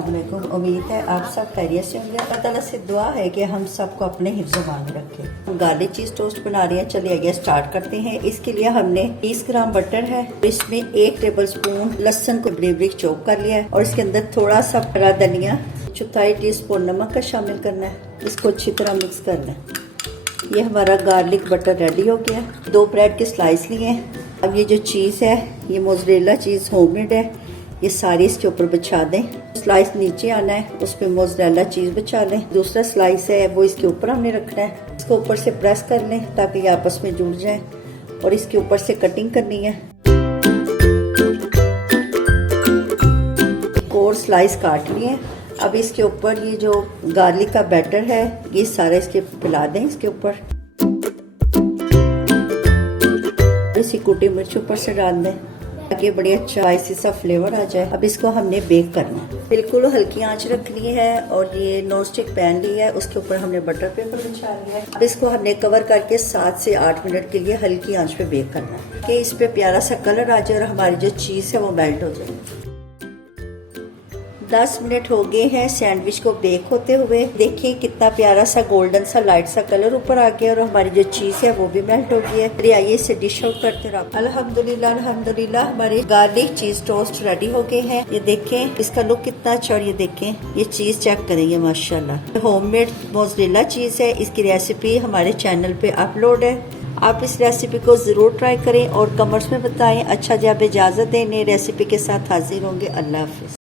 अस्सलाम वालेकुम। उम्मीद है आप सब खैरियत से होंगे। अल्लाह ताला से दुआ है कि हम सबको अपने हिफ्ज़-ओ-मान में रखे। हम गार्लिक चीज़ टोस्ट बना रहे हैं, चलिए आगे स्टार्ट करते हैं। इसके लिए हमने 30 ग्राम बटर है, इसमें 1 टेबल स्पून लहसुन को बारीक चॉप कर लिया है और इसके अंदर थोड़ा सा हरा धनिया, 1/4 टीस्पून नमक का शामिल करना है। इसको अच्छी तरह मिक्स करना है। ये हमारा गार्लिक बटर रेडी हो गया। 2 ब्रेड के स्लाइस लिए हैं। अब ये जो चीज़ है, ये मोज़रेला चीज़ होममेड है, ये सारी इसके ऊपर बिछा दें। स्लाइस नीचे आना है, उस पर मोज़रेला चीज़ बिछा लें। दूसरा स्लाइस है वो इसके ऊपर हमने रखना है। इसको ऊपर से प्रेस कर लें ताकि ये आपस में जुड़ जाए और इसके ऊपर से कटिंग करनी है। और स्लाइस काट लिए। अब इसके ऊपर ये जो गार्लिक का बैटर है, ये सारा इसके पिला दें इसके ऊपर। इसी कुटी मिर्च ऊपर से डाल दें ताकि बड़ी अच्छा इसी सा फ्लेवर आ जाए। अब इसको हमने बेक करना है। बिल्कुल हल्की आंच रखनी है और ये नॉन स्टिक पैन लिया है, उसके ऊपर हमने बटर पेपर बिछा लिया है। अब इसको हमने कवर करके 7 से 8 मिनट के लिए हल्की आंच पे बेक करना है कि इस पे प्यारा सा कलर आ जाए और हमारी जो चीज़ है वो मेल्ट हो जाए। 10 मिनट हो गए हैं सैंडविच को बेक होते हुए। देखिए कितना प्यारा सा गोल्डन सा लाइट सा कलर ऊपर आ गया और हमारी जो चीज़ है वो भी मेल्ट हो गई है। फिर आइए इसे डिश आउट करते रहो। अल्हम्दुलिल्लाह अल्हम्दुलिल्लाह हमारे गार्लिक चीज़ टोस्ट रेडी हो गए हैं। ये देखें इसका लुक कितना अच्छा और ये देखें ये चीज़ चेक करेंगे माशाल्लाह। होममेड मोज़रेला चीज़ है। इसकी रेसिपी हमारे चैनल पे अपलोड है। आप इस रेसिपी को ज़रूर ट्राई करें और कमेंट्स में बताएं। अच्छा, जब इजाज़त दें नई रेसिपी के साथ हाजिर होंगे। अल्लाह हाफ़िज़।